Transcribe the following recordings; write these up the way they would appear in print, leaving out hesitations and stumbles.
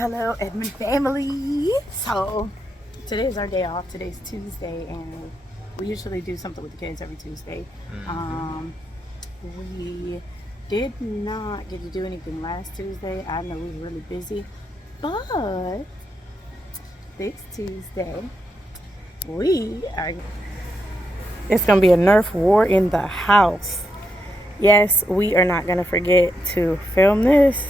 Hello, Edmond family. So today is our day off. Today's Tuesday, and we usually do something with the kids every Tuesday. We did not get to do anything last Tuesday. I know we were really busy, but this Tuesday it's gonna be a Nerf war in the house. Yes, we are not gonna forget to film this.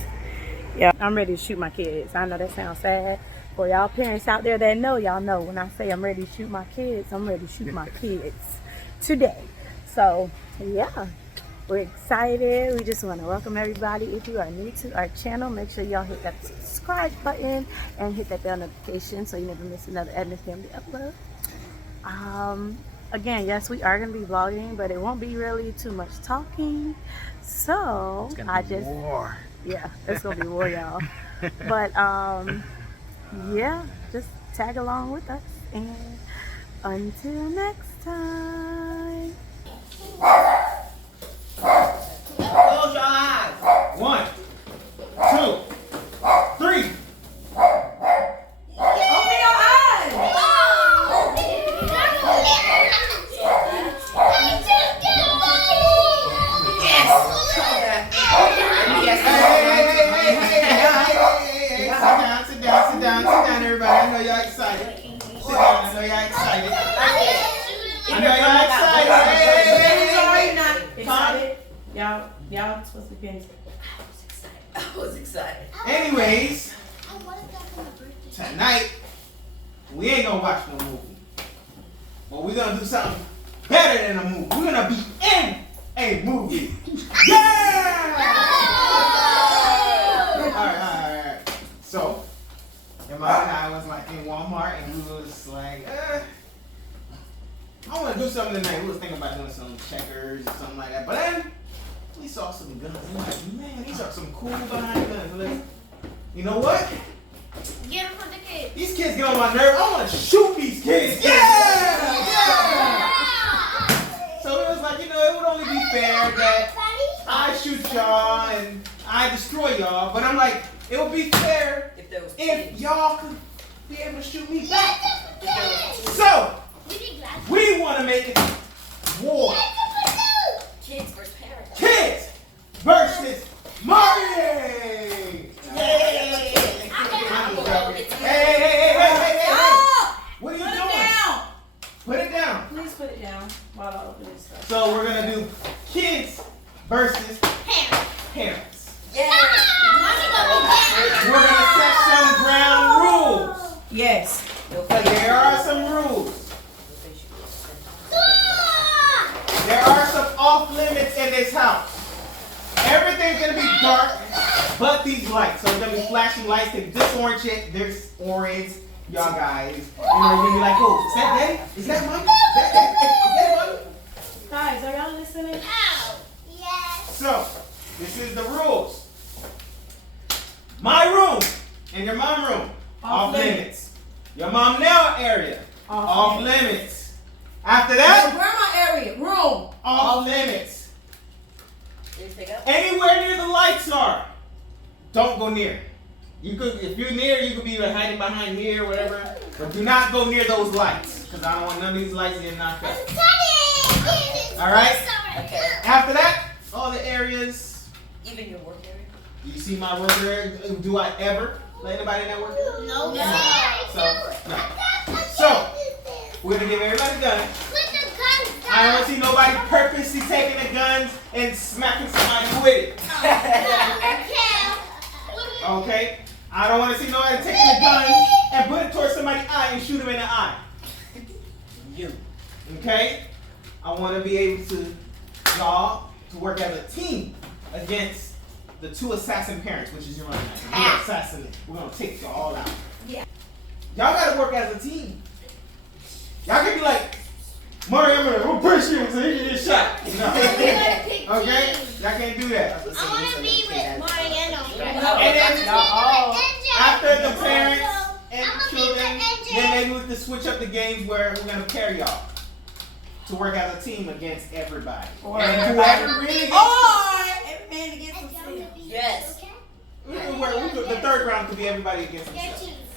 Yeah, I'm ready to shoot my kids. I know that sounds sad. For y'all parents out there that know, y'all know when I say I'm ready to shoot my kids, I'm ready to shoot my kids today. So yeah, we're excited. We just want to welcome everybody. If you are new to our channel, make sure y'all hit that subscribe button and hit that bell notification so you never miss another Edmond family upload. Again, yes, we are going to be vlogging, but it won't be really too much talking. So it's gonna be war. Yeah, it's gonna be war, y'all. But yeah, just tag along with us, and until next time. Close your eyes. 1, 2, 3. Open your eyes. Sit down, everybody. I know y'all excited. Sit down. I know y'all excited. I know y'all excited. Excited? Y'all supposed to be finished. I was excited. Anyways, tonight we ain't gonna watch no movie, but we're gonna do something better than a movie. We're gonna be in a movie. Yeah! All right. So, Emma and I was like in Walmart, and we was like, I want to do something tonight. We was thinking about doing some checkers or something like that, but then we saw some guns. And we're like, man, these are some cool behind guns. Like, you know what? Get them for the kids. These kids get on my nerve. I want to shoot these kids. Yeah! So it was like, it would only be fair that I shoot y'all and I destroy y'all. But I'm like, it would be fair if y'all could be able to shoot me back. So we want to make it war. Kids versus parents. Kids versus Mario. Hey! What are you doing? Put it down. Please put it down while I open this stuff. So we're gonna do kids versus parents. We're gonna set some ground rules. Yes. There are some rules. There are some off limits in this house. Everything's gonna be dark, but these lights. So there's gonna be flashing lights to disorient it. There's orange, y'all guys. And you're gonna be like, oh, is that Daddy? Is that Mike? Is that Mike? Guys, are y'all listening? Yes. So, this is the rules. My room and your mom room, off limits. Your mom now area, off limits. After that, grandma area, room, off limits. Anywhere near the lights are, don't go near. You could, if you're near, you could be like hiding behind here or whatever. But do not go near those lights, because I don't want none of these lights getting knocked out. All right. Okay. After that, all the areas. Even your work area? You see my work area? Do I ever let anybody in that work area? No. So, we're gonna give everybody guns. I don't see nobody purposely taking the guns and smacking somebody with it. Okay? I don't want to see nobody taking the gun and put it towards somebody's eye and shoot them in the eye. You. Okay? I want to be able to, y'all, to work as a team against the 2 assassin parents, which is your mom. We're assassinate. We're going to take y'all all out. Yeah. Y'all got to work as a team. Y'all can be like, Mario, I'm going to push you so you can get shot. No. Okay? Y'all can't do that. I want to be with Mariano. And then after the parents and children, then maybe we can switch up the games where we're going to pair y'all to work as a team against everybody. And whoever really gets every man against himself. Yes. we can the third round could be everybody against themselves.